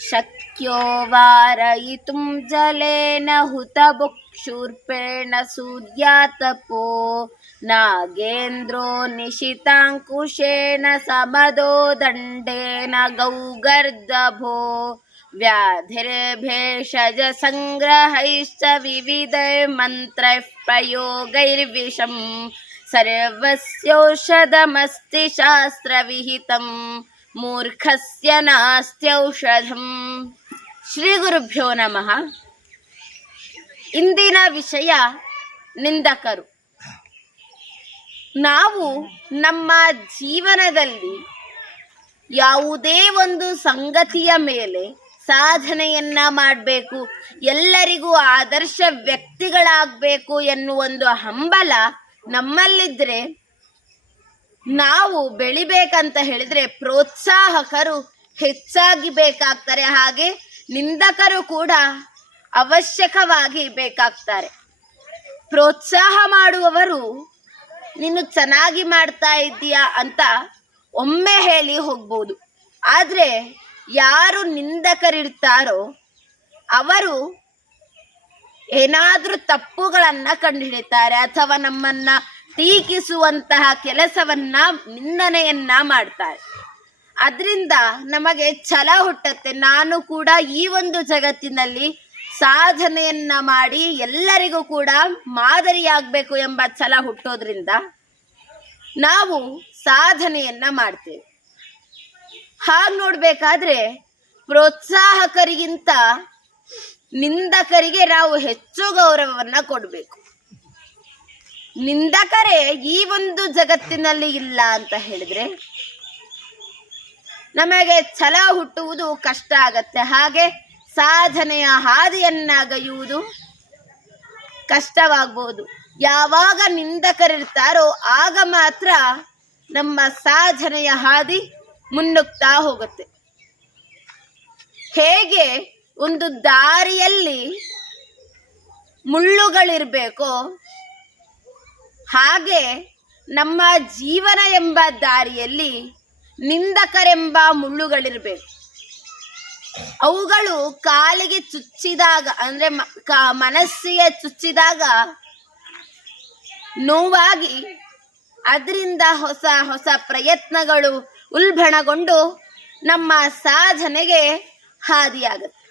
शक्यो वारयितुं जलेन हुतबुक्षुर्पेण सूर्यातपो। नागेन्द्रो निशिताङ्कुशेन समदो दण्डेन गौगर्दभो। व्याधिर्भेषजसङ्ग्रहैश्च विविधैर्मन्त्रैः प्रयोगैर्विषम्। सर्वस्यौषधमस्ति शास्त्रविहितं ಮೂರ್ಖಸ್ಯ ನಾಸ್ತ್ಯೌಷಧಂ ಶ್ರೀ ಗುರುಭ್ಯೋ ನಮಃ. ಇಂದಿನ ವಿಷಯ ನಿಂದಕರು. ನಾವು ನಮ್ಮ ಜೀವನದಲ್ಲಿ ಯಾವುದೇ ಒಂದು ಸಂಗತಿಯ ಮೇಲೆ ಸಾಧನೆಯನ್ನ ಮಾಡಬೇಕು, ಎಲ್ಲರಿಗೂ ಆದರ್ಶ ವ್ಯಕ್ತಿಗಳಾಗಬೇಕು ಎನ್ನುವ ಒಂದು ಹಂಬಲ ನಮ್ಮಲ್ಲಿದ್ರೆ ನಾವು ಬೆಳಿಬೇಕಂತ ಹೇಳಿದ್ರೆ ಪ್ರೋತ್ಸಾಹಕರು ಹೆಚ್ಚಾಗಿ ಬೇಕಾಗ್ತಾರೆ. ಹಾಗೆ ನಿಂದಕರು ಕೂಡ ಅವಶ್ಯಕವಾಗಿ ಬೇಕಾಗ್ತಾರೆ. ಪ್ರೋತ್ಸಾಹ ಮಾಡುವವರು, ನೀನು ಚೆನ್ನಾಗಿ ಮಾಡ್ತಾ ಇದ್ದೀಯಾ? ಅಂತ ಒಮ್ಮೆ ಹೇಳಿ ಹೋಗ್ಬೋದು. ಆದರೆ ಯಾರು ನಿಂದಕರಿರ್ತಾರೋ, ಅವರು ಏನಾದರೂ ತಪ್ಪುಗಳನ್ನು ಕಂಡುಹಿಡಿತಾರೆ. ಅಥವಾ ನಮ್ಮನ್ನ ಟೀಕಿಸುವಂತಹ ಕೆಲಸವನ್ನ, ನಿಂದನೆಯನ್ನ ಮಾಡ್ತಾರೆ ಅದರಿಂದ ನಮಗೆ ಛಲ ಹುಟ್ಟತ್ತೆ. ನಾನು ಕೂಡ ಈ ಒಂದು ಜಗತ್ತಿನಲ್ಲಿ ಸಾಧನೆಯನ್ನ ಮಾಡಿ ಎಲ್ಲರಿಗೂ ಕೂಡ ಮಾದರಿಯಾಗಬೇಕು ಎಂಬ ಛಲ ಹುಟ್ಟೋದ್ರಿಂದ ನಾವು ಸಾಧನೆಯನ್ನ ಮಾಡ್ತೇವೆ. ಹಾಗೆ ನೋಡ್ಬೇಕಾದ್ರೆ ಪ್ರೋತ್ಸಾಹಕರಿಗಿಂತ ನಿಂದಕರಿಗೆ ನಾವು ಹೆಚ್ಚು ಗೌರವವನ್ನ ಕೊಡಬೇಕು. ನಿಂದಕರೇ ಈ ಒಂದು ಜಗತ್ತಿನಲ್ಲಿ ಇಲ್ಲ ಅಂತ ಹೇಳಿದ್ರೆ ನಮಗೆ ಛಲ ಹುಟ್ಟುವುದು ಕಷ್ಟ ಆಗತ್ತೆ. ಹಾಗೆ ಸಾಧನೆಯ ಹಾದಿಯನ್ನಾಗಯುವುದು ಕಷ್ಟವಾಗಬಹುದು ಯಾವಾಗ ನಿಂದಕರಿರ್ತಾರೋ ಆಗ ಮಾತ್ರ ನಮ್ಮ ಸಾಧನೆಯ ಹಾದಿ ಮುನ್ನುಗ್ತಾ ಹೋಗುತ್ತೆ. ಹೇಗೆ ಒಂದು ದಾರಿಯಲ್ಲಿ ಮುಳ್ಳುಗಳಿರ್ಬೇಕೋ ಹಾಗೆ ನಮ್ಮ ಜೀವನ ಎಂಬ ದಾರಿಯಲ್ಲಿ ನಿಂದಕರೆಂಬ ಮುಳ್ಳುಗಳಿರಬೇಕು. ಅವುಗಳು ಕಾಲಿಗೆ ಚುಚ್ಚಿದಾಗ, ಅಂದ್ರೆ ಮನಸ್ಸಿಗೆ ಚುಚ್ಚಿದಾಗ ನೋವಾಗಿ ಅದರಿಂದ ಹೊಸ ಹೊಸ ಪ್ರಯತ್ನಗಳು ಉಲ್ಬಣಗೊಂಡು ನಮ್ಮ ಸಾಧನೆಗೆ ಹಾದಿಯಾಗುತ್ತೆ.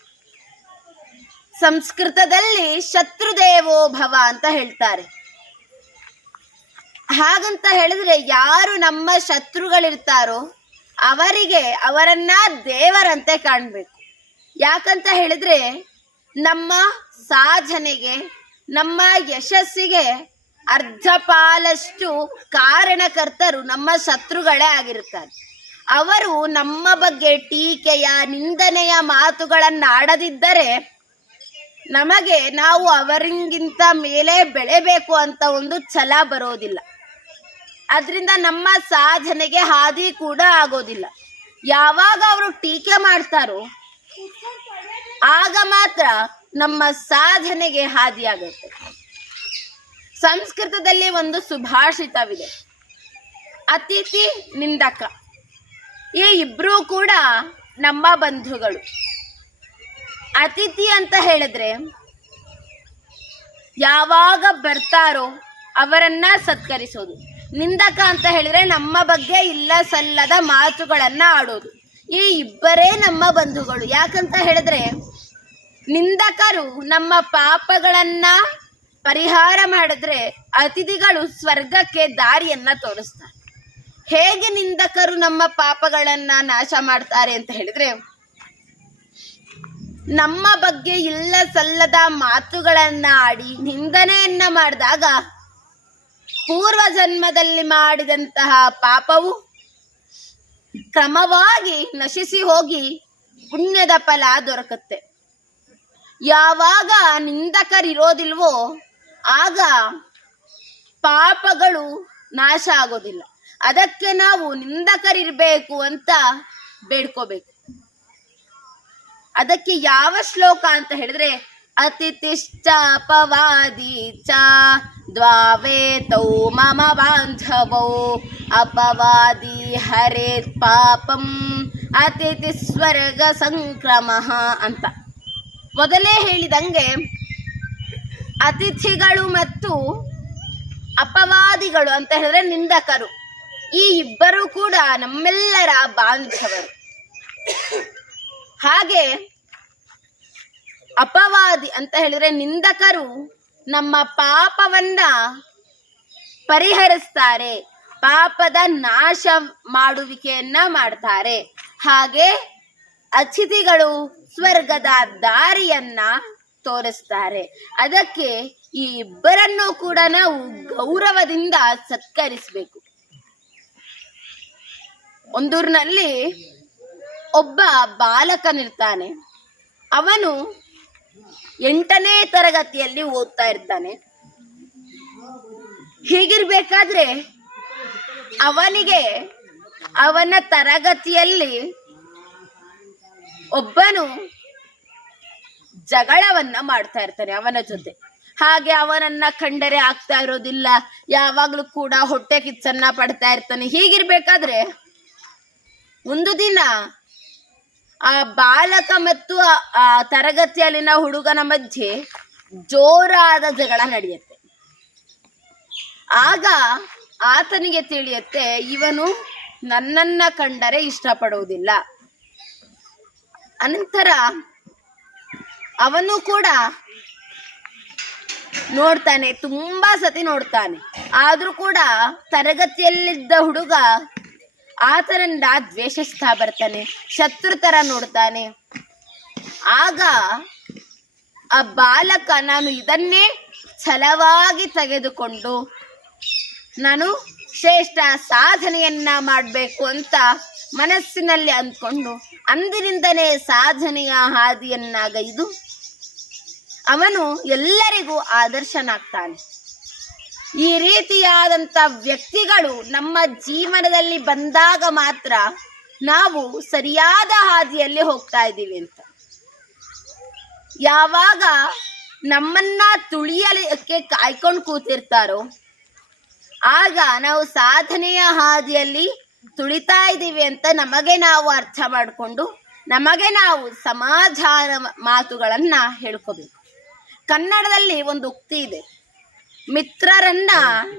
ಸಂಸ್ಕೃತದಲ್ಲಿ ಶತ್ರುದೇವೋ ಭವ ಅಂತ ಹೇಳ್ತಾರೆ. ಹಾಗಂತ ಹೇಳಿದ್ರೆ ಯಾರು ನಮ್ಮ ಶತ್ರುಗಳಿರ್ತಾರೋ ಅವರಿಗೆ ಅವರನ್ನ ದೇವರಂತೆ ಕಾಣಬೇಕು. ಯಾಕಂತ ಹೇಳಿದ್ರೆ ನಮ್ಮ ಸಾಧನೆಗೆ, ನಮ್ಮ ಯಶಸ್ಸಿಗೆ ಅರ್ಧ ಪಾಲಷ್ಟು ಕಾರಣಕರ್ತರು ನಮ್ಮ ಶತ್ರುಗಳೇ ಆಗಿರುತ್ತಾರೆ. ಅವರು ನಮ್ಮ ಬಗ್ಗೆ ಟೀಕೆಯ, ನಿಂದನೆಯ ಮಾತುಗಳನ್ನಾಡದಿದ್ದರೆ ನಮಗೆ ನಾವು ಅವರಿಗಿಂತ ಮೇಲೆ ಬೆಳೆಬೇಕು ಅಂತ ಒಂದು ಛಲ ಬರೋದಿಲ್ಲ. ಅದರಿಂದ ನಮ್ಮ ಸಾಧನೆಗೆ ಹಾದಿ ಕೂಡ ಆಗೋದಿಲ್ಲ. ಯಾವಾಗ ಅವರು ಟೀಕೆ ಮಾಡ್ತಾರೋ ಆಗ ಮಾತ್ರ ನಮ್ಮ ಸಾಧನೆಗೆ ಹಾದಿಯಾಗುತ್ತೆ ಸಂಸ್ಕೃತದಲ್ಲಿ ಒಂದು ಸುಭಾಷಿತವಿದೆ. ಅತಿಥಿ ನಿಂದಕ. ಈ ಇಬ್ರು ಕೂಡ ನಮ್ಮ ಬಂಧುಗಳು. ಅತಿಥಿ ಅಂತ ಹೇಳಿದ್ರೆ ಯಾವಾಗ ಬರ್ತಾರೋ ಅವರನ್ನ ಸತ್ಕರಿಸೋದು. ನಿಂದಕ ಅಂತ ಹೇಳಿದ್ರೆ ನಮ್ಮ ಬಗ್ಗೆ ಇಲ್ಲ ಸಲ್ಲದ ಮಾತುಗಳನ್ನ ಆಡೋದು. ಈ ಇಬ್ಬರೇ ನಮ್ಮ ಬಂಧುಗಳು. ಯಾಕಂತ ಹೇಳಿದ್ರೆ ನಿಂದಕರು ನಮ್ಮ ಪಾಪಗಳನ್ನ ಪರಿಹಾರ ಮಾಡಿದ್ರೆ ಅತಿಥಿಗಳು ಸ್ವರ್ಗಕ್ಕೆ ದಾರಿಯನ್ನ ತೋರಿಸ್ತಾರೆ. ಹೇಗೆ ನಿಂದಕರು ನಮ್ಮ ಪಾಪಗಳನ್ನ ನಾಶ ಮಾಡ್ತಾರೆ ಅಂತ ಹೇಳಿದ್ರೆ, ನಮ್ಮ ಬಗ್ಗೆ ಇಲ್ಲ ಸಲ್ಲದ ಮಾತುಗಳನ್ನ ಆಡಿ ನಿಂದನೆಯನ್ನ ಮಾಡಿದಾಗ ಪೂರ್ವ ಜನ್ಮದಲ್ಲಿ ಮಾಡಿದಂತಹ ಪಾಪವು ಕ್ರಮವಾಗಿ ನಶಿಸಿ ಹೋಗಿ ಪುಣ್ಯದ ಫಲ ದೊರಕುತ್ತೆ. ಯಾವಾಗ ನಿಂದಕರಿರೋದಿಲ್ವೋ ಆಗ ಪಾಪಗಳು ನಾಶ ಆಗೋದಿಲ್ಲ. ಅದಕ್ಕೆ ನಾವು ನಿಂದಕರಿರ್ಬೇಕು ಅಂತ ಬೇಡ್ಕೋಬೇಕು. ಅದಕ್ಕೆ ಯಾವ ಶ್ಲೋಕ ಅಂತ ಹೇಳಿದ್ರೆ ಅತಿಥಿಶ್ಚ ಅಪವಾದಿ ಚ मम ಬಾಂಧವೌ ಅಪವಾದಿ ಹರೇತ್ ಪಾಪಂ ಅತಿಥಿ ಸ್ವರ್ಗ ಸಂಕ್ರಮಃ ಅಂತ. ಮೊದಲೇ ಹೇಳಿದಂಗೆ ಅತಿಥಿಗಳು ಮತ್ತು ಅಪವಾದಿಗಳು ಅಂತ ಹೇಳಿದ್ರೆ ನಿಂದಕರು. ಈ ಇಬ್ಬರು ಕೂಡ ನಮ್ಮೆಲ್ಲರ ಬಾಂಧವರು. ಹಾಗೆ ಅಪವಾದಿ ಅಂತ ಹೇಳಿದ್ರೆ ನಿಂದಕರು ನಮ್ಮ ಪಾಪವನ್ನ ಪರಿಹರಿಸ್ತಾರೆ, ಪಾಪದ ನಾಶ ಮಾಡುವಿಕೆಯನ್ನ ಮಾಡ್ತಾರೆ. ಹಾಗೆ ಅತಿಥಿಗಳು ಸ್ವರ್ಗದ ದಾರಿಯನ್ನ ತೋರಿಸ್ತಾರೆ. ಅದಕ್ಕೆ ಈ ಇಬ್ಬರನ್ನು ಕೂಡ ನಾವು ಗೌರವದಿಂದ ಸತ್ಕರಿಸಬೇಕು. ಒಂದೂರಿನಲ್ಲಿ ಒಬ್ಬ ಬಾಲಕನಿರ್ತಾನೆ. ಅವನು ಎಂಟನೇ ತರಗತಿಯಲ್ಲಿ ಓದ್ತಾ ಇರ್ತಾನೆ. ಹೀಗಿರ್ಬೇಕಾದ್ರೆ ಅವನಿಗೆ ಅವನ ತರಗತಿಯಲ್ಲಿ ಒಬ್ಬನು ಜಗಳವನ್ನ ಮಾಡ್ತಾ ಇರ್ತಾನೆ ಅವನ ಜೊತೆ. ಹಾಗೆ ಅವನನ್ನ ಕಂಡರೆ ಆಗ್ತಾ ಇರೋದಿಲ್ಲ, ಯಾವಾಗ್ಲೂ ಕೂಡ ಹೊಟ್ಟೆ ಕಿಚ್ಚನ್ನ ಪಡ್ತಾ ಇರ್ತಾನೆ. ಹೀಗಿರ್ಬೇಕಾದ್ರೆ ಒಂದು ದಿನ ಆ ಬಾಲಕ ಮತ್ತು ಆ- ತರಗತಿಯಲ್ಲಿನ ಹುಡುಗನ ಮಧ್ಯೆ ಜೋರಾದ ಜಗಳ ನಡೆಯುತ್ತೆ. ಆಗ ಆತನಿಗೆ ತಿಳಿಯುತ್ತೆ, ಇವನು ನನ್ನನ್ನ ಕಂಡರೆ ಇಷ್ಟಪಡುವುದಿಲ್ಲ. ಅನಂತರ ಅವನು ಕೂಡ ನೋಡ್ತಾನೆ, ತುಂಬಾ ಸತಿ ನೋಡ್ತಾನೆ. ಆದ್ರೂ ಕೂಡ ತರಗತಿಯಲ್ಲಿದ್ದ ಹುಡುಗ ಆತನನ್ನ ದ್ವೇಷಿಸ್ತಾ ಬರ್ತಾನೆ ಶತ್ರು ತರ ನೋಡ್ತಾನೆ. ಆಗ ಆ ಬಾಲಕ ನಾನು ಇದನ್ನೇ ಛಲವಾಗಿ ತೆಗೆದುಕೊಂಡು, ನಾನು ಶ್ರೇಷ್ಠ ಸಾಧನೆಯನ್ನ ಮಾಡಬೇಕು ಅಂತ ಮನಸ್ಸಿನಲ್ಲಿ ಅಂದ್ಕೊಂಡು, ಅಂದಿನಿಂದಲೇ ಸಾಧನೆಯ ಹಾದಿಯನ್ನಾಗೈದು, ಅವನು ಎಲ್ಲರಿಗೂ ಆದರ್ಶನಾಗ್ತಾನೆ. ಈ ರೀತಿಯಾದಂಥ ವ್ಯಕ್ತಿಗಳು ನಮ್ಮ ಜೀವನದಲ್ಲಿ ಬಂದಾಗ ಮಾತ್ರ ನಾವು ಸರಿಯಾದ ಹಾದಿಯಲ್ಲಿ ಹೋಗ್ತಾ ಇದ್ದೀವಿ ಅಂತ. ಯಾವಾಗ ನಮ್ಮನ್ನ ತುಳಿಯಲಿಕ್ಕೆ ಕಾಯ್ಕೊಂಡು ಕೂತಿರ್ತಾರೋ, ಆಗ ನಾವು ಸಾಧನೆಯ ಹಾದಿಯಲ್ಲಿ ತುಳಿತಾ ಇದ್ದೀವಿ ಅಂತ ನಮಗೆ ನಾವು ಅರ್ಥ ಮಾಡಿಕೊಂಡು ನಮಗೆ ನಾವು ಸಮಾಧಾನ ಮಾತುಗಳನ್ನ ಹೇಳ್ಕೋಬೇಕು. ಕನ್ನಡದಲ್ಲಿ ಒಂದು ಉಕ್ತಿ ಇದೆ. ಮಿತ್ರರನ್ನ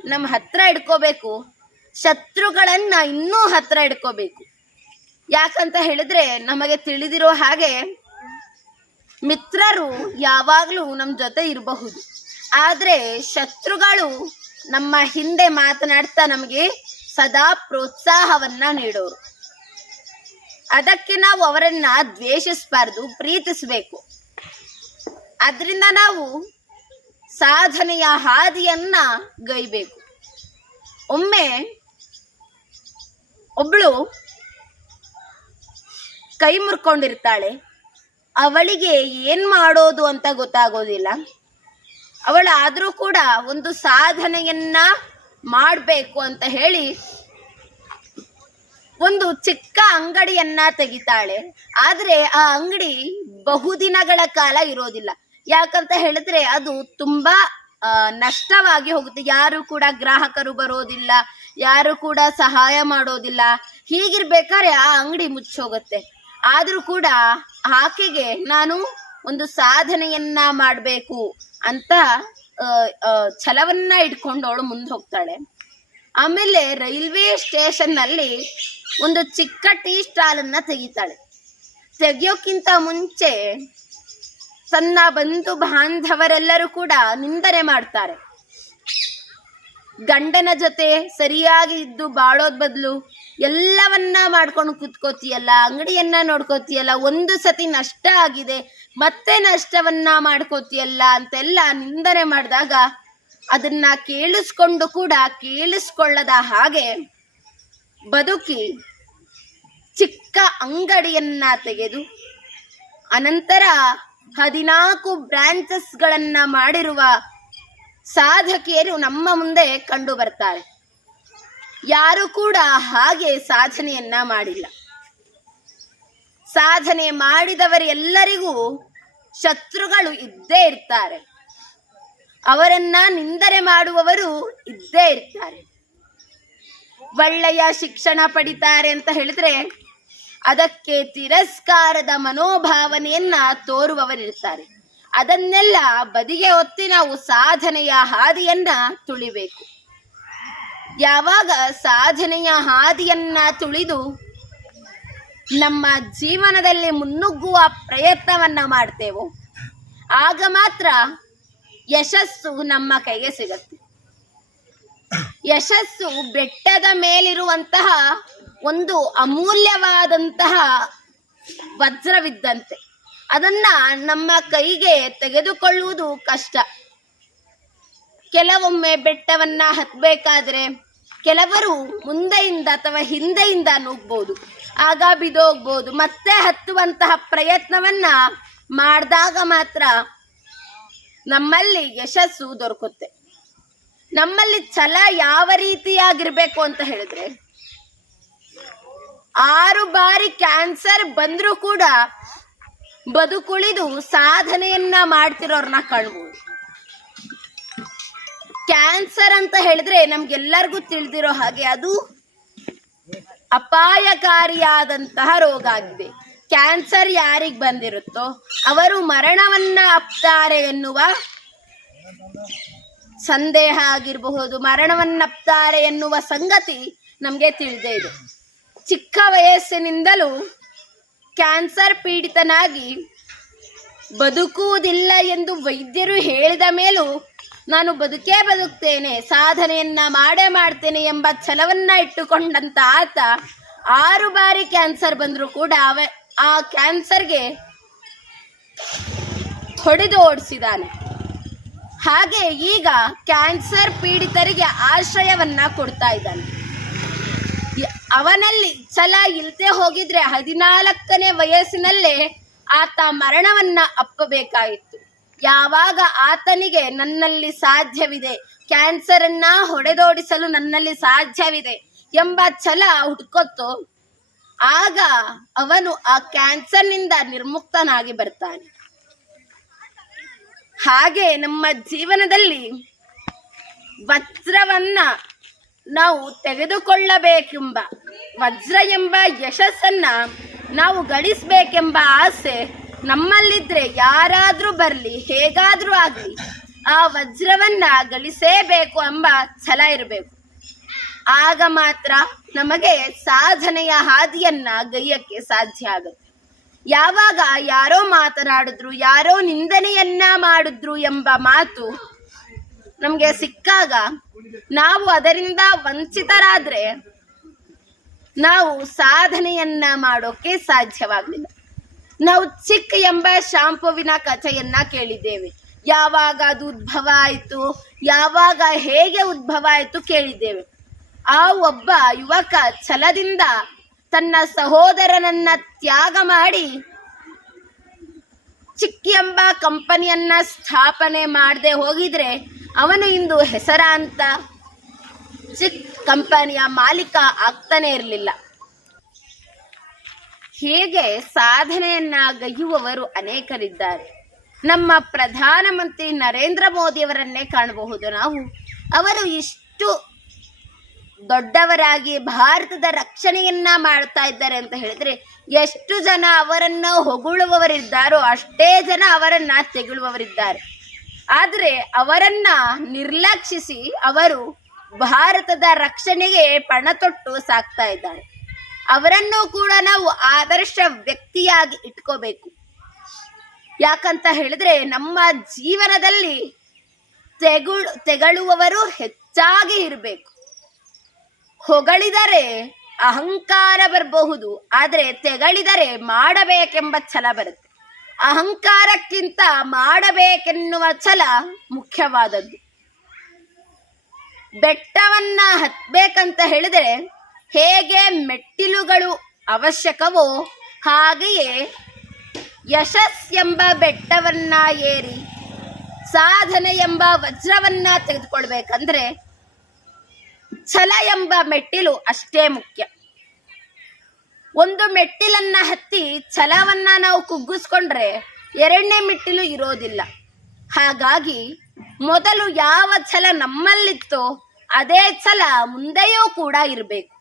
ನಮ್ಮ ಹತ್ರ ಇಡ್ಕೋಬೇಕು. ಶತ್ರುಗಳನ್ನ ಇನ್ನೂ ಹತ್ರ ಇಡ್ಕೋಬೇಕು. ಯಾಕಂತ ಹೇಳಿದ್ರೆ ನಮಗೆ ತಿಳಿದಿರೋ ಹಾಗೆ ಮಿತ್ರರು ಯಾವಾಗಲೂ ನಮ್ಮ ಜೊತೆ ಇರಬಹುದು. ಆದರೆ ಶತ್ರುಗಳು ನಮ್ಮ ಹಿಂದೆ ಮಾತನಾಡ್ತಾ ನಮಗೆ ಸದಾ ಪ್ರೋತ್ಸಾಹವನ್ನ ನೀಡೋರು. ಅದಕ್ಕೆ ನಾವು ಅವರನ್ನ ದ್ವೇಷಿಸಬಾರ್ದು, ಪ್ರೀತಿಸಬೇಕು. ಅದರಿಂದ ನಾವು ಸಾಧನೆಯ ಹಾದಿಯನ್ನ ಗೈಬೇಕು. ಒಮ್ಮೆ ಒಬ್ಳು ಕೈ ಮುರ್ಕೊಂಡಿರ್ತಾಳೆ. ಅವಳಿಗೆ ಏನ್ ಮಾಡೋದು ಅಂತ ಗೊತ್ತಾಗೋದಿಲ್ಲ. ಅವಳು ಆದ್ರೂ ಕೂಡ ಒಂದು ಸಾಧನೆಯನ್ನ ಮಾಡಬೇಕು ಅಂತ ಹೇಳಿ ಒಂದು ಚಿಕ್ಕ ಅಂಗಡಿಯನ್ನ ತೆಗಿತಾಳೆ. ಆದ್ರೆ ಆ ಅಂಗಡಿ ಬಹುದಿನಗಳ ಕಾಲ ಇರೋದಿಲ್ಲ. ಯಾಕಂತ ಹೇಳಿದ್ರೆ ಅದು ತುಂಬಾ ನಷ್ಟವಾಗಿ ಹೋಗುತ್ತೆ. ಯಾರು ಕೂಡ ಗ್ರಾಹಕರು ಬರೋದಿಲ್ಲ, ಯಾರು ಕೂಡ ಸಹಾಯ ಮಾಡೋದಿಲ್ಲ. ಹೀಗಿರ್ಬೇಕಾದ್ರೆ ಆ ಅಂಗಡಿ ಮುಚ್ಚೋಗುತ್ತೆ. ಆದರೂ ಕೂಡ ಆಕೆಗೆ ನಾನು ಒಂದು ಸಾಧನೆಯನ್ನ ಮಾಡಬೇಕು ಅಂತ ಛಲವನ್ನ ಇಟ್ಕೊಂಡು ಅವಳು ಮುಂದೆ ಹೋಗ್ತಾಳೆ. ಆಮೇಲೆ ರೈಲ್ವೆ ಸ್ಟೇಷನ್ನಲ್ಲಿ ಒಂದು ಚಿಕ್ಕ ಟೀ ಸ್ಟಾಲ್ ಅನ್ನ ತೆಗಿತಾಳೆ. ತೆಗಿಯೋಕ್ಕಿಂತ ಮುಂಚೆ ತನ್ನ ಬಂಧು ಬಾಂಧವರೆಲ್ಲರೂ ಕೂಡ ನಿಂದನೆ ಮಾಡ್ತಾರೆ. ಗಂಡನ ಜೊತೆ ಸರಿಯಾಗಿ ಇದ್ದು ಬಾಳೋದ್ ಬದಲು ಎಲ್ಲವನ್ನ ಮಾಡ್ಕೊಂಡು ಕುತ್ಕೋತಿಯಲ್ಲ, ಅಂಗಡಿಯನ್ನ ನೋಡ್ಕೋತಿಯಲ್ಲ, ಒಂದು ಸತಿ ನಷ್ಟ ಆಗಿದೆ, ಮತ್ತೆ ನಷ್ಟವನ್ನ ಮಾಡ್ಕೋತಿಯಲ್ಲ ಅಂತೆಲ್ಲ ನಿಂದನೆ ಮಾಡಿದಾಗ ಅದನ್ನ ಕೇಳಿಸ್ಕೊಂಡು ಕೂಡ ಕೇಳಿಸ್ಕೊಳ್ಳದ ಹಾಗೆ ಬದುಕಿ ಚಿಕ್ಕ ಅಂಗಡಿಯನ್ನ ತೆಗೆದು, ಅನಂತರ ಹದಿನಾಲ್ಕು ಬ್ರಾಂಚಸ್ಗಳನ್ನ ಮಾಡಿರುವ ಸಾಧಕಿಯರು ನಮ್ಮ ಮುಂದೆ ಕಂಡು ಬರ್ತಾರೆ. ಯಾರು ಕೂಡ ಹಾಗೆ ಸಾಧನೆಯನ್ನ ಮಾಡಿಲ್ಲ. ಸಾಧನೆ ಮಾಡಿದವರೆಲ್ಲರಿಗೂ ಶತ್ರುಗಳು ಇದ್ದೇ ಇರ್ತಾರೆ. ಅವರನ್ನ ನಿಂದನೆ ಮಾಡುವವರು ಇದ್ದೇ ಇರ್ತಾರೆ. ಒಳ್ಳೆಯ ಶಿಕ್ಷಣ ಪಡಿತಾರೆ ಅಂತ ಹೇಳಿದ್ರೆ ಅದಕ್ಕೆ ತಿರಸ್ಕಾರದ ಮನೋಭಾವನೆಯನ್ನ ತೋರುವವರಿರ್ತಾರೆ. ಅದನ್ನೆಲ್ಲ ಬದಿಗೆ ಒತ್ತಿ ನಾವು ಸಾಧನೆಯ ಹಾದಿಯನ್ನ ತುಳಿಬೇಕು. ಯಾವಾಗ ಸಾಧನೆಯ ಹಾದಿಯನ್ನ ತುಳಿದು ನಮ್ಮ ಜೀವನದಲ್ಲಿ ಮುನ್ನುಗ್ಗುವ ಪ್ರಯತ್ನವನ್ನ ಮಾಡ್ತೇವೋ, ಆಗ ಮಾತ್ರ ಯಶಸ್ಸು ನಮ್ಮ ಕೈಗೆ ಸಿಗುತ್ತೆ. ಯಶಸ್ಸು ಬೆಟ್ಟದ ಮೇಲಿರುವಂತಹ ಒಂದು ಅಮೂಲ್ಯವಾದಂತಹ ವಜ್ರವಿದ್ದಂತೆ. ಅದನ್ನ ನಮ್ಮ ಕೈಗೆ ತೆಗೆದುಕೊಳ್ಳುವುದು ಕಷ್ಟ. ಕೆಲವೊಮ್ಮೆ ಬೆಟ್ಟವನ್ನ ಹತ್ತಬೇಕಾದ್ರೆ ಕೆಲವರು ಮುಂದೆಯಿಂದ ಅಥವಾ ಹಿಂದೆಯಿಂದ ನುಗ್ಬೋದು ಆಗ ಬಿದೋಗ್ಬೋದು ಮತ್ತೆ ಹತ್ತುವಂತಹ ಪ್ರಯತ್ನವನ್ನ ಮಾಡಿದಾಗ ಮಾತ್ರ ನಮ್ಮಲ್ಲಿ ಯಶಸ್ಸು ದೊರಕುತ್ತೆ. ನಮ್ಮಲ್ಲಿ ಛಲ ಯಾವ ರೀತಿಯಾಗಿರ್ಬೇಕು ಅಂತ ಹೇಳಿದ್ರೆ ಆರು ಬಾರಿ ಕ್ಯಾನ್ಸರ್ ಬಂದರೂ ಕೂಡ ಬದುಕುಳಿದು ಸಾಧನೆಯನ್ನ ಮಾಡ್ತಿರೋರ್ನ ಕಾಣ್ಬೋದು. ಕ್ಯಾನ್ಸರ್ ಅಂತ ಹೇಳಿದ್ರೆ ನಮ್ಗೆಲ್ಲರಿಗೂ ತಿಳಿದಿರೋ ಹಾಗೆ ಅದು ಅಪಾಯಕಾರಿಯಾದಂತಹ ರೋಗ ಆಗಿದೆ. ಕ್ಯಾನ್ಸರ್ ಯಾರಿಗೆ ಬಂದಿರುತ್ತೋ ಅವರು ಮರಣವನ್ನ ಅಪ್ತಾರೆ ಎನ್ನುವ ಸಂದೇಹ ಆಗಿರಬಹುದು. ಮರಣವನ್ನಪ್ತಾರೆ ಎನ್ನುವ ಸಂಗತಿ ನಮಗೆ ತಿಳಿದೇ ಇದೆ. ಚಿಕ್ಕ ವಯಸ್ಸಿನಿಂದಲೂ ಕ್ಯಾನ್ಸರ್ ಪೀಡಿತನಾಗಿ ಬದುಕುವುದಿಲ್ಲ ಎಂದು ವೈದ್ಯರು ಹೇಳಿದ ಮೇಲೂ ನಾನು ಬದುಕೇ ಬದುಕ್ತೇನೆ, ಸಾಧನೆಯನ್ನ ಮಾಡೇ ಮಾಡ್ತೇನೆ ಎಂಬ ಛಲವನ್ನ ಇಟ್ಟುಕೊಂಡಂತ ಆತ ಆರು ಬಾರಿ ಕ್ಯಾನ್ಸರ್ ಬಂದರೂ ಕೂಡ ಅವ ಆ ಕ್ಯಾನ್ಸರ್ಗೆ ಹೊಡೆದು ಓಡಿಸಿದಾನೆ ಹಾಗೆ ಈಗ ಕ್ಯಾನ್ಸರ್ ಪೀಡಿತರಿಗೆ ಆಶ್ರಯವನ್ನ ಕೊಡ್ತಾ ಇದ್ದಾನೆ. ಅವನಲ್ಲಿ ಛಲ ಇಲ್ಲದೆ ಹೋಗಿದ್ರೆ ಹದಿನಾಲ್ಕನೇ ವಯಸ್ಸಿನಲ್ಲೇ ಆತ ಮರಣವನ್ನ ಅಪ್ಪಬೇಕಾಯಿತು. ಯಾವಾಗ ಆತನಿಗೆ ನನ್ನಲ್ಲಿ ಸಾಧ್ಯವಿದೆ ಕ್ಯಾನ್ಸರ್ ಅನ್ನ ಹೊಡೆದೋಡಿಸಲು ನನ್ನಲ್ಲಿ ಸಾಧ್ಯವಿದೆ ಎಂಬ ಛಲ ಹುಡ್ಕೊತ್ತು, ಆಗ ಅವನು ಆ ಕ್ಯಾನ್ಸರ್ನಿಂದ ನಿರ್ಮುಕ್ತನಾಗಿ ಬರ್ತಾನೆ. ಹಾಗೆ ನಮ್ಮ ಜೀವನದಲ್ಲಿ ವಜ್ರವನ್ನ ನಾವು ತೆಗೆದುಕೊಳ್ಳಬೇಕೆಂಬ ವಜ್ರ ಎಂಬ ಯಶಸ್ಸನ್ನ ನಾವು ಗಳಿಸ್ಬೇಕೆಂಬ ಆಸೆ ನಮ್ಮಲ್ಲಿದ್ರೆ ಯಾರಾದ್ರೂ ಬರಲಿ, ಹೇಗಾದ್ರೂ ಆಗಲಿ, ಆ ವಜ್ರವನ್ನ ಗಳಿಸೇಬೇಕು ಎಂಬ ಛಲ ಇರಬೇಕು. ಆಗ ಮಾತ್ರ ನಮಗೆ ಸಾಧನೆಯ ಹಾದಿಯನ್ನ ಗೈಯಕ್ಕೆ ಸಾಧ್ಯ ಆಗುತ್ತೆ. ಯಾವಾಗ ಯಾರೋ ಮಾತನಾಡಿದ್ರು, ಯಾರೋ ನಿಂದನೆಯನ್ನ ಮಾಡಿದ್ರು ಎಂಬ ಮಾತು ನಮಗೆ ಸಿಕ್ಕಾಗ ನಾವು ಅದರಿಂದ ವಂಚಿತರಾದ್ರೆ ನಾವು ಸಾಧನೆಯನ್ನ ಮಾಡೋಕೆ ಸಾಧ್ಯವಾಗಲಿಲ್ಲ. ನಾವು ಚಿಕ್ಕ ಎಂಬ ಶಾಂಪುವಿನ ಕಥೆಯನ್ನ ಕೇಳಿದ್ದೇವೆ. ಯಾವಾಗ ಅದು ಉದ್ಭವ ಆಯಿತು, ಯಾವಾಗ ಹೇಗೆ ಉದ್ಭವ ಆಯಿತು ಕೇಳಿದ್ದೇವೆ. ಆ ಒಬ್ಬ ಯುವಕ ಛಲದಿಂದ ತನ್ನ ಸಹೋದರನನ್ನ ತ್ಯಾಗ ಮಾಡಿ ಚಿಕ್ಕ ಎಂಬ ಕಂಪನಿಯನ್ನ ಸ್ಥಾಪನೆ ಮಾಡದೆ ಹೋಗಿದ್ರೆ ಅವನು ಇಂದು ಹೆಸರಾಂತ ಚಿತ್ ಕಂಪನಿಯ ಮಾಲೀಕ ಆಗ್ತಾನೆ ಇರಲಿಲ್ಲ. ಹೇಗೆ ಸಾಧನೆಯನ್ನ ಗೈಯುವವರು ಅನೇಕರಿದ್ದಾರೆ. ನಮ್ಮ ಪ್ರಧಾನಮಂತ್ರಿ ನರೇಂದ್ರ ಮೋದಿಯವರನ್ನೇ ಕಾಣಬಹುದು ನಾವು. ಅವರು ಇಷ್ಟು ದೊಡ್ಡವರಾಗಿ ಭಾರತದ ರಕ್ಷಣೆಯನ್ನ ಮಾಡ್ತಾ ಇದ್ದಾರೆ ಅಂತ ಹೇಳಿದ್ರೆ ಎಷ್ಟು ಜನ ಅವರನ್ನು ಹೊಗಳುವವರಿದ್ದಾರೋ ಅಷ್ಟೇ ಜನ ಅವರನ್ನ ತೆಗಳುವವರಿದ್ದಾರೆ. ಆದರೆ ಅವರನ್ನ ನಿರ್ಲಕ್ಷಿಸಿ ಅವರು ಭಾರತದ ರಕ್ಷಣೆಗೆ ಪಣ ತೊಟ್ಟು ಸಾಕ್ತಾ ಇದ್ದಾರೆ. ಅವರನ್ನು ಕೂಡ ನಾವು ಆದರ್ಶ ವ್ಯಕ್ತಿಯಾಗಿ ಇಟ್ಕೋಬೇಕು. ಯಾಕಂತ ಹೇಳಿದ್ರೆ ನಮ್ಮ ಜೀವನದಲ್ಲಿ ತೆಗಳು ತೆಗಳುವವರು ಹೆಚ್ಚಾಗಿ ಇರಬೇಕು. ಹೊಗಳಿದರೆ ಅಹಂಕಾರ ಬರಬಹುದು, ಆದರೆ ತೆಗಳಿದರೆ ಮಾಡಬೇಕೆಂಬ ಛಲ ಬರುತ್ತೆ. ಅಹಂಕಾರಕ್ಕಿಂತ ಮಾಡಬೇಕೆನ್ನುವ ಛಲ ಮುಖ್ಯವಾದದ್ದು. ಬೆಟ್ಟವನ್ನ ಹತ್ಬೇಕಂತ ಹೇಳಿದರೆ ಹೇಗೆ ಮೆಟ್ಟಿಲುಗಳು ಅವಶ್ಯಕವೋ ಹಾಗೆಯೇ ಯಶಸ್ ಎಂಬ ಬೆಟ್ಟವನ್ನ ಏರಿ ಸಾಧನೆ ಎಂಬ ವಜ್ರವನ್ನ ತೆಗೆದುಕೊಳ್ಬೇಕಂದ್ರೆ ಛಲ ಎಂಬ ಮೆಟ್ಟಿಲು ಅಷ್ಟೇ ಮುಖ್ಯ. ಒಂದು ಮೆಟ್ಟಿಲನ್ನ ಹತ್ತಿ ಛಲವನ್ನ ನಾವು ಕುಗ್ಗಿಸ್ಕೊಂಡ್ರೆ ಎರಡನೇ ಮೆಟ್ಟಿಲು ಇರೋದಿಲ್ಲ. ಹಾಗಾಗಿ ಮೊದಲು ಯಾವ ಛಲ ನಮ್ಮಲ್ಲಿತ್ತೋ ಅದೇ ಛಲ ಮುಂದೆಯೂ ಕೂಡ ಇರಬೇಕು.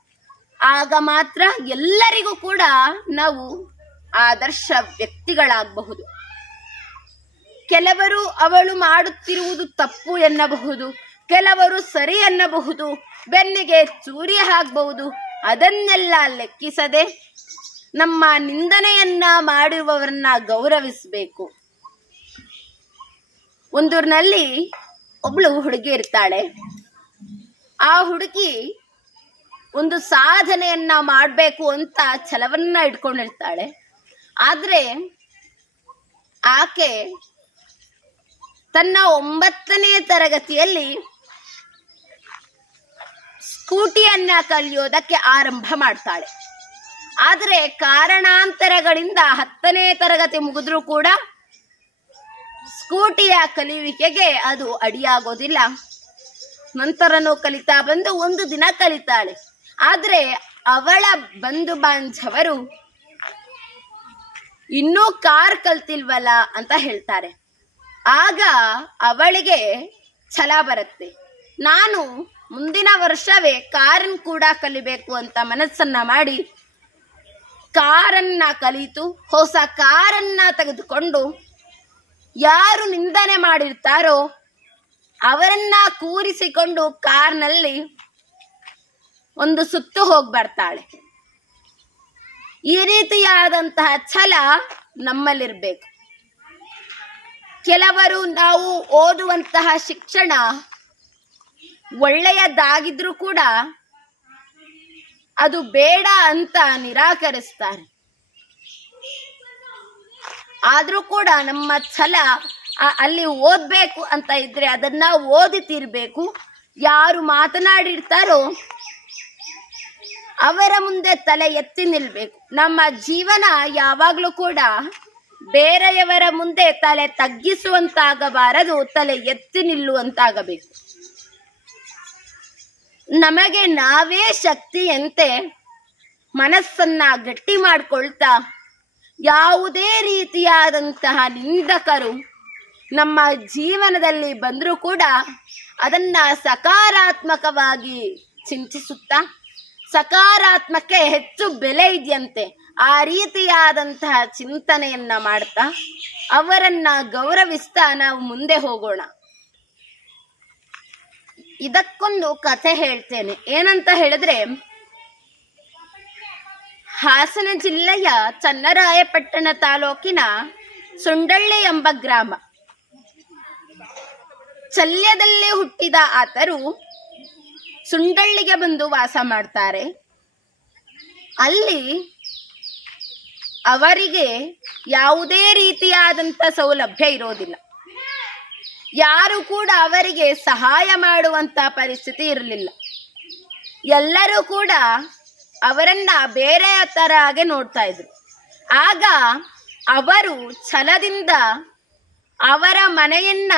ಆಗ ಮಾತ್ರ ಎಲ್ಲರಿಗೂ ಕೂಡ ನಾವು ಆದರ್ಶ ವ್ಯಕ್ತಿಗಳಾಗಬಹುದು. ಕೆಲವರು ಅವಳು ಮಾಡುತ್ತಿರುವುದು ತಪ್ಪು ಎನ್ನಬಹುದು. ಕೆಲವರು ಸರಿ ಎನ್ನಬಹುದು. ಬೆನ್ನಿಗೆ ಚೂರಿ ಹಾಕಬಹುದು. ಅದನ್ನೆಲ್ಲ ಲೆಕ್ಕಿಸದೆ ನಮ್ಮ ನಿಂದನೆಯನ್ನ ಮಾಡಿರುವವರನ್ನ ಗೌರವಿಸಬೇಕು. ಒಂದೂರಿನಲ್ಲಿ ಒಬ್ಳು ಹುಡುಗಿ ಇರ್ತಾಳೆ. ಆ ಹುಡುಗಿ ಒಂದು ಸಾಧನೆಯನ್ನ ಮಾಡಬೇಕು ಅಂತ ಛಲವನ್ನ ಇಟ್ಕೊಂಡಿರ್ತಾಳೆ. ಆದ್ರೆ ಆಕೆ ತನ್ನ ಒಂಬತ್ತನೇ ತರಗತಿಯಲ್ಲಿ ಸ್ಕೂಟಿಯನ್ನ ಕಲಿಯೋದಕ್ಕೆ ಆರಂಭ ಮಾಡ್ತಾಳೆ. ಆದರೆ ಕಾರಣಾಂತರಗಳಿಂದ ಹತ್ತನೇ ತರಗತಿ ಮುಗಿದ್ರೂ ಕೂಡ ಸ್ಕೂಟಿಯ ಕಲಿಯುವಿಕೆಗೆ ಅದು ಅಡಿಯಾಗೋದಿಲ್ಲ. ನಂತರನೂ ಕಲಿತಾ ಬಂದು ಒಂದು ದಿನ ಕಲಿತಾಳೆ. ಆದರೆ ಅವಳ ಬಂಧು ಬಾಂಧವರು, ಇನ್ನೂ ಕಾರ್ ಕಲ್ತಿಲ್ವಲ್ಲ ಅಂತ ಹೇಳ್ತಾರೆ. ಆಗ ಅವಳಿಗೆ ಛಲ ಬರುತ್ತೆ. ನಾನು ಮುಂದಿನ ವರ್ಷವೇ ಕಾರನ್ ಕೂಡ ಕಲಿಬೇಕು ಅಂತ ಮನಸ್ಸನ್ನ ಮಾಡಿ ಕಾರನ್ನ ಕಲಿತು ಹೊಸ ಕಾರನ್ನ ತೆಗೆದುಕೊಂಡು ಯಾರು ನಿಂದನೆ ಮಾಡಿರ್ತಾರೋ ಅವರನ್ನ ಕೂರಿಸಿಕೊಂಡು ಕಾರ್ನಲ್ಲಿ ಒಂದು ಸುತ್ತು ಹೋಗಿ ಬರ್ತಾಳೆ ಈ ರೀತಿಯಾದಂತಹ ಛಲ ನಮ್ಮಲ್ಲಿರ್ಬೇಕು. ಕೆಲವರು ನಾವು ಓದುವಂತಹ ಶಿಕ್ಷಣ ಒಳ್ಳೆಯದಾಗಿದ್ರೂ ಕೂಡ ಅದು ಬೇಡ ಅಂತ ನಿರಾಕರಿಸ್ತಾರೆ. ಆದರೂ ಕೂಡ ನಮ್ಮ ಛಲ ಅಲ್ಲಿ ಓದ್ಬೇಕು ಅಂತ ಇದ್ರೆ ಅದನ್ನ ಓದಿ ತೀರ್ಬೇಕು. ಯಾರು ಮಾತನಾಡಿರ್ತಾರೋ ಅವರ ಮುಂದೆ ತಲೆ ಎತ್ತಿ ನಿಲ್ಬೇಕು. ನಮ್ಮ ಜೀವನ ಯಾವಾಗಲೂ ಕೂಡ ಬೇರೆಯವರ ಮುಂದೆ ತಲೆ ತಗ್ಗಿಸುವಂತಾಗಬಾರದು, ತಲೆ ಎತ್ತಿ ನಿಲ್ಲುವಂತಾಗಬೇಕು. ನಮಗೆ ನಾವೇ ಶಕ್ತಿಯಂತೆ ಮನಸ್ಸನ್ನ ಗಟ್ಟಿ ಮಾಡಿಕೊಳ್ತಾ ಯಾವುದೇ ರೀತಿಯಾದಂತಹ ನಿಂದಕರು ನಮ್ಮ ಜೀವನದಲ್ಲಿ ಬಂದರೂ ಕೂಡ ಅದನ್ನ ಸಕಾರಾತ್ಮಕವಾಗಿ ಚಿಂತಿಸುತ್ತಾ ಸಕಾರಾತ್ಮಕ್ಕೆ ಹೆಚ್ಚು ಬೆಲೆ ಇದೆಯಂತೆ ಆ ರೀತಿಯಾದಂತಹ ಚಿಂತನೆಯನ್ನ ಮಾಡ್ತಾ ಅವರನ್ನ ಗೌರವಿಸ್ತಾ ನಾವು ಮುಂದೆ ಹೋಗೋಣ. ಇದಕ್ಕೊಂದು ಕಥೆ ಹೇಳ್ತೇನೆ. ಏನಂತ ಹೇಳಿದ್ರೆ, ಹಾಸನ ಜಿಲ್ಲೆಯ ಚನ್ನರಾಯಪಟ್ಟಣ ತಾಲೂಕಿನ ಸುಂಡಳ್ಳಿ ಎಂಬ ಗ್ರಾಮ. ಚಲ್ಯದಲ್ಲಿ ಹುಟ್ಟಿದ ಆತರು ಸುಂಡಳ್ಳಿಗೆ ಬಂದು ವಾಸ ಮಾಡ್ತಾರೆ. ಅಲ್ಲಿ ಅವರಿಗೆ ಯಾವುದೇ ರೀತಿಯಾದಂಥ ಸೌಲಭ್ಯ ಇರೋದಿಲ್ಲ. ಯಾರು ಕೂಡ ಅವರಿಗೆ ಸಹಾಯ ಮಾಡುವಂತ ಪರಿಸ್ಥಿತಿ ಇರಲಿಲ್ಲ. ಎಲ್ಲರೂ ಕೂಡ ಅವರನ್ನ ಬೇರೆ ತರಹಾಗೆ ನೋಡ್ತಾ ಇದ್ರು. ಆಗ ಅವರು ಛಲದಿಂದ ಅವರ ಮನೆಯನ್ನ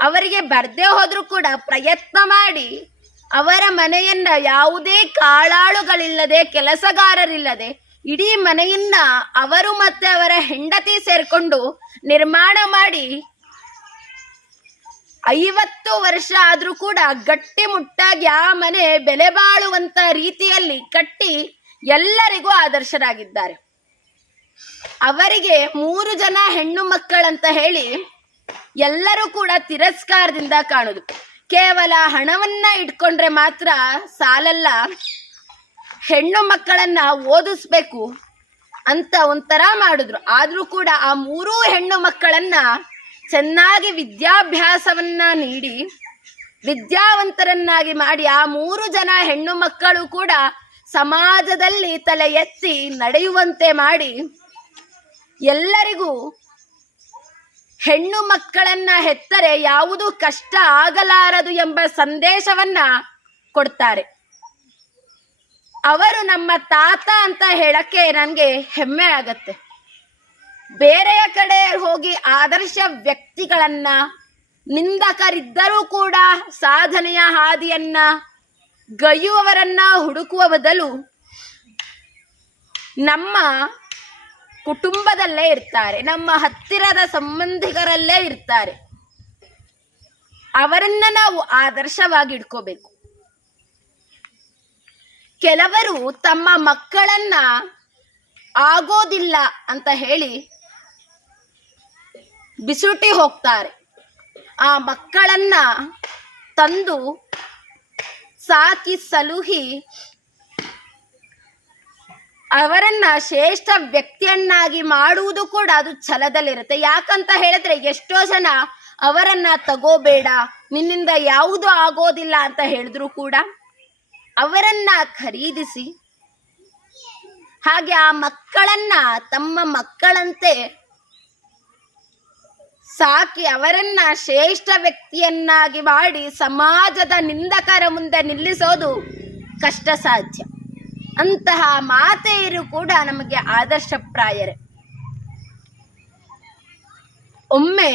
ಅವರಿಗೆ ಬರ್ದೇ ಹೋದರೂ ಕೂಡ ಪ್ರಯತ್ನ ಮಾಡಿ ಅವರ ಮನೆಯನ್ನ ಯಾವುದೇ ಕಾಳಾಳುಗಳಿಲ್ಲದೆ, ಕೆಲಸಗಾರರಿಲ್ಲದೆ ಇಡೀ ಮನೆಯನ್ನ ಅವರು ಮತ್ತೆ ಅವರ ಹೆಂಡತಿ ಸೇರಿಕೊಂಡು ನಿರ್ಮಾಣ ಮಾಡಿ ಐವತ್ತು ವರ್ಷ ಆದ್ರೂ ಕೂಡ ಗಟ್ಟಿ ಮುಟ್ಟಾಗಿ ಆ ಮನೆ ಬೆಲೆ ಬಾಳುವಂತ ರೀತಿಯಲ್ಲಿ ಕಟ್ಟಿ ಎಲ್ಲರಿಗೂ ಆದರ್ಶರಾಗಿದ್ದಾರೆ. ಅವರಿಗೆ ಮೂರು ಜನ ಹೆಣ್ಣು ಮಕ್ಕಳಂತ ಹೇಳಿ ಎಲ್ಲರೂ ಕೂಡ ತಿರಸ್ಕಾರದಿಂದ ಕಾಣುದು. ಕೇವಲ ಹಣವನ್ನ ಇಟ್ಕೊಂಡ್ರೆ ಮಾತ್ರ ಸಾಲಲ್ಲ, ಹೆಣ್ಣು ಮಕ್ಕಳನ್ನ ಓದಿಸ್ಬೇಕು ಅಂತ ಒಂಥರ ಮಾಡಿದ್ರು. ಆದ್ರೂ ಕೂಡ ಆ ಮೂರೂ ಹೆಣ್ಣು ಮಕ್ಕಳನ್ನ ಚೆನ್ನಾಗಿ ವಿದ್ಯಾಭ್ಯಾಸವನ್ನ ನೀಡಿ, ವಿದ್ಯಾವಂತರನ್ನಾಗಿ ಮಾಡಿ ಆ ಮೂರು ಜನ ಹೆಣ್ಣು ಮಕ್ಕಳು ಕೂಡ ಸಮಾಜದಲ್ಲಿ ತಲೆ ಎತ್ತಿ ನಡೆಯುವಂತೆ ಮಾಡಿ, ಎಲ್ಲರಿಗೂ ಹೆಣ್ಣು ಮಕ್ಕಳನ್ನ ಹೆತ್ತರೆ ಯಾವುದು ಕಷ್ಟ ಆಗಲಾರದು ಎಂಬ ಸಂದೇಶವನ್ನ ಕೊಡ್ತಾರೆ. ಅವರು ನಮ್ಮ ತಾತ ಅಂತ ಹೇಳಕ್ಕೆ ನನಗೆ ಹೆಮ್ಮೆ ಆಗತ್ತೆ. ಬೇರೆಯ ಕಡೆ ಹೋಗಿ ಆದರ್ಶ ವ್ಯಕ್ತಿಗಳನ್ನ, ನಿಂದಕರಿದ್ದರೂ ಕೂಡ ಸಾಧನೆಯ ಹಾದಿಯನ್ನ ಗೈಯುವವರನ್ನ ಹುಡುಕುವ ಬದಲು ನಮ್ಮ ಕುಟುಂಬದಲ್ಲೇ ಇರ್ತಾರೆ, ನಮ್ಮ ಹತ್ತಿರದ ಸಂಬಂಧಿಕರಲ್ಲೇ ಇರ್ತಾರೆ. ಅವರನ್ನ ನಾವು ಆದರ್ಶವಾಗಿ ಇಟ್ಕೋಬೇಕು. ಕೆಲವರು ತಮ್ಮ ಮಕ್ಕಳನ್ನ ಆಗೋದಿಲ್ಲ ಅಂತ ಹೇಳಿ ಬಿಸುಟಿ ಹೋಗ್ತಾರೆ. ಆ ಮಕ್ಕಳನ್ನ ತಂದು ಸಾಕಿ ಸಲುಹಿ ಅವರನ್ನ ಶ್ರೇಷ್ಠ ವ್ಯಕ್ತಿಯನ್ನಾಗಿ ಮಾಡುವುದು ಕೂಡ ಅದು ಛಲದಲ್ಲಿರುತ್ತೆ. ಯಾಕಂತ ಹೇಳಿದ್ರೆ ಎಷ್ಟೋ ಜನ ಅವರನ್ನ ತಗೋಬೇಡ, ನಿನ್ನಿಂದ ಯಾವುದು ಆಗೋದಿಲ್ಲ ಅಂತ ಹೇಳಿದ್ರು ಕೂಡ ಅವರನ್ನ ಖರೀದಿಸಿ ಹಾಗೆ ಆ ಮಕ್ಕಳನ್ನ ತಮ್ಮ ಮಕ್ಕಳಂತೆ ಸಾಕಿ ಅವರನ್ನ ಶ್ರೇಷ್ಠ ವ್ಯಕ್ತಿಯನ್ನಾಗಿ ಮಾಡಿ ಸಮಾಜದ ನಿಂದಕರ ಮುಂದೆ ನಿಲ್ಲಿಸೋದು ಕಷ್ಟ ಸಾಧ್ಯ. ಅಂತಹ ಮಾತೆಯರು ಕೂಡ ನಮಗೆ ಆದರ್ಶಪ್ರಾಯರೇ. ಒಮ್ಮೆ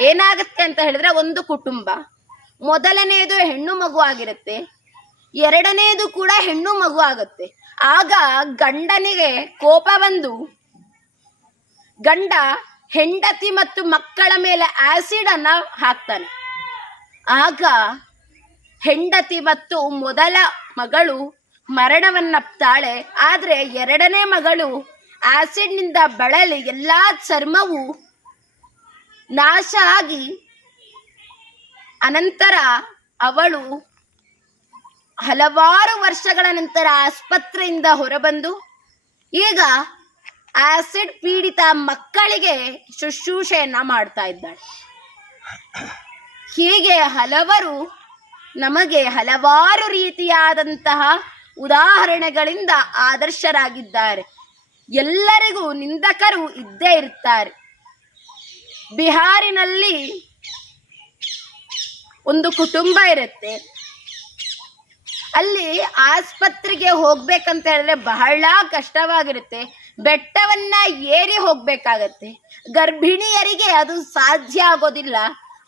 ಏನಾಗುತ್ತೆ ಅಂತ ಹೇಳಿದ್ರೆ ಒಂದು ಕುಟುಂಬ. ಮೊದಲನೆಯದು ಹೆಣ್ಣು ಮಗು ಆಗಿರುತ್ತೆ. ಎರಡನೆಯದು ಕೂಡ ಹೆಣ್ಣು ಮಗು ಆಗುತ್ತೆ. ಆಗ ಗಂಡನಿಗೆ ಕೋಪ ಬಂದು ಗಂಡ ಹೆಂಡತಿ ಮತ್ತು ಮಕ್ಕಳ ಮೇಲೆ ಆಸಿಡ್ ಅನ್ನ ಹಾಕ್ತಾನೆ. ಆಗ ಹೆಂಡತಿ ಮತ್ತು ಮೊದಲ ಮಗಳು ಮರಣವನ್ನಪ್ತಾಳೆ. ಆದ್ರೆ ಎರಡನೇ ಮಗಳು ಆಸಿಡ್ನಿಂದ ಬಳಲಿ ಎಲ್ಲಾ ಚರ್ಮವು ನಾಶ ಆಗಿ ಅನಂತರ ಅವಳು ಹಲವಾರು ವರ್ಷಗಳ ನಂತರ ಆಸ್ಪತ್ರೆಯಿಂದ ಹೊರಬಂದು ಈಗ ಆಸಿಡ್ ಪೀಡಿತ ಮಕ್ಕಳಿಗೆ ಶುಶ್ರೂಷೆಯನ್ನ ಮಾಡ್ತಾ ಇದ್ದಾಳೆ. ಹೀಗೆ ಹಲವರು ನಮಗೆ ಹಲವಾರು ರೀತಿಯಾದಂತಹ ಉದಾಹರಣೆಗಳಿಂದ ಆದರ್ಶರಾಗಿದ್ದಾರೆ. ಎಲ್ಲರಿಗೂ ನಿಂದಕರು ಇದ್ದೇ ಇರ್ತಾರೆ. ಬಿಹಾರಿನಲ್ಲಿ ಒಂದು ಕುಟುಂಬ ಇರುತ್ತೆ. ಅಲ್ಲಿ ಆಸ್ಪತ್ರೆಗೆ ಹೋಗ್ಬೇಕಂತ ಹೇಳಿದ್ರೆ ಬಹಳ ಕಷ್ಟವಾಗಿರುತ್ತೆ. ಬೆಟ್ಟವನ್ನ ಏರಿ ಹೋಗ್ಬೇಕಾಗತ್ತೆ. ಗರ್ಭಿಣಿಯರಿಗೆ ಅದು ಸಾಧ್ಯ ಆಗೋದಿಲ್ಲ.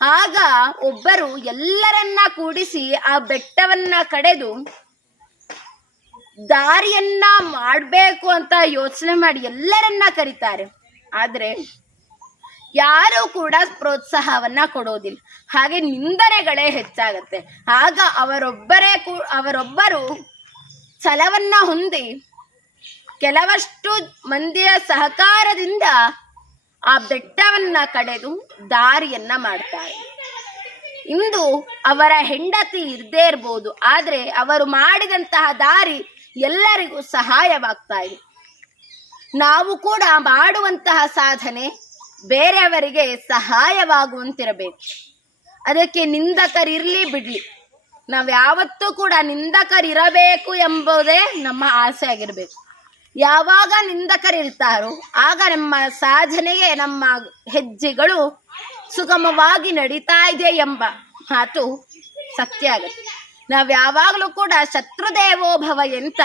ಆಗ ಒಬ್ಬರು ಎಲ್ಲರನ್ನ ಕೂಡಿಸಿ ಆ ಬೆಟ್ಟವನ್ನ ಕಡೆದು ದಾರಿಯನ್ನ ಮಾಡಬೇಕು ಅಂತ ಯೋಚನೆ ಮಾಡಿ ಎಲ್ಲರನ್ನ ಕರೀತಾರೆ. ಆದ್ರೆ ಯಾರು ಕೂಡ ಪ್ರೋತ್ಸಾಹವನ್ನ ಕೊಡೋದಿಲ್ಲ. ಹಾಗೆ ನಿಂದನೆಗಳೇ ಹೆಚ್ಚಾಗತ್ತೆ. ಆಗ ಅವರೊಬ್ಬರೇ ಅವರೊಬ್ಬರು ಛಲವನ್ನ ಹೊಂದಿ ಕೆಲವಷ್ಟು ಮಂದಿಯ ಸಹಕಾರದಿಂದ ಆ ಬೆಟ್ಟವನ್ನ ಕಡೆದು ದಾರಿಯನ್ನ ಮಾಡ್ತಾರೆ. ಇಂದು ಅವರ ಹೆಂಡತಿ ಇರದೇ ಇರ್ಬೋದು, ಆದ್ರೆ ಅವರು ಮಾಡಿದಂತಹ ದಾರಿ ಎಲ್ಲರಿಗೂ ಸಹಾಯವಾಗ್ತಾ ಇದೆ. ನಾವು ಕೂಡ ಮಾಡುವಂತಹ ಸಾಧನೆ ಬೇರೆಯವರಿಗೆ ಸಹಾಯವಾಗುವಂತಿರಬೇಕು. ಅದಕ್ಕೆ ನಿಂದಕರಿರ್ಲಿ ಬಿಡ್ಲಿ. ನಾವು ಯಾವತ್ತೂ ಕೂಡ ನಿಂದಕರಿರಬೇಕು ಎಂಬುದೇ ನಮ್ಮ ಆಸೆ ಆಗಿರ್ಬೇಕು. ಯಾವಾಗ ನಿಂದಕರಿರ್ತಾರೋ ಆಗ ನಮ್ಮ ಸಾಧನೆಗೆ ನಮ್ಮ ಹೆಜ್ಜೆಗಳು ಸುಗಮವಾಗಿ ನಡೀತಾ ಇದೆ ಎಂಬ ಮಾತು ಸತ್ಯ ಆಗುತ್ತೆ. ನಾವು ಯಾವಾಗಲೂ ಕೂಡ ಶತ್ರುದೇವೋಭವ ಎಂತ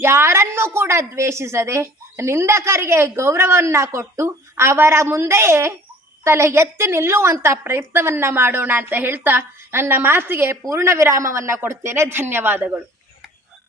ಯಾರನ್ನೂ ಕೂಡ ದ್ವೇಷಿಸದೆ ನಿಂದಕರಿಗೆ ಗೌರವವನ್ನ ಕೊಟ್ಟು ಅವರ ಮುಂದೆಯೇ ತಲೆ ಎತ್ತಿ ನಿಲ್ಲುವಂತ ಪ್ರಯತ್ನವನ್ನ ಮಾಡೋಣ ಅಂತ ಹೇಳ್ತಾ ನನ್ನ ಮಾತಿಗೆ ಪೂರ್ಣ ವಿರಾಮವನ್ನ ಕೊಡ್ತೇನೆ. ಧನ್ಯವಾದಗಳು.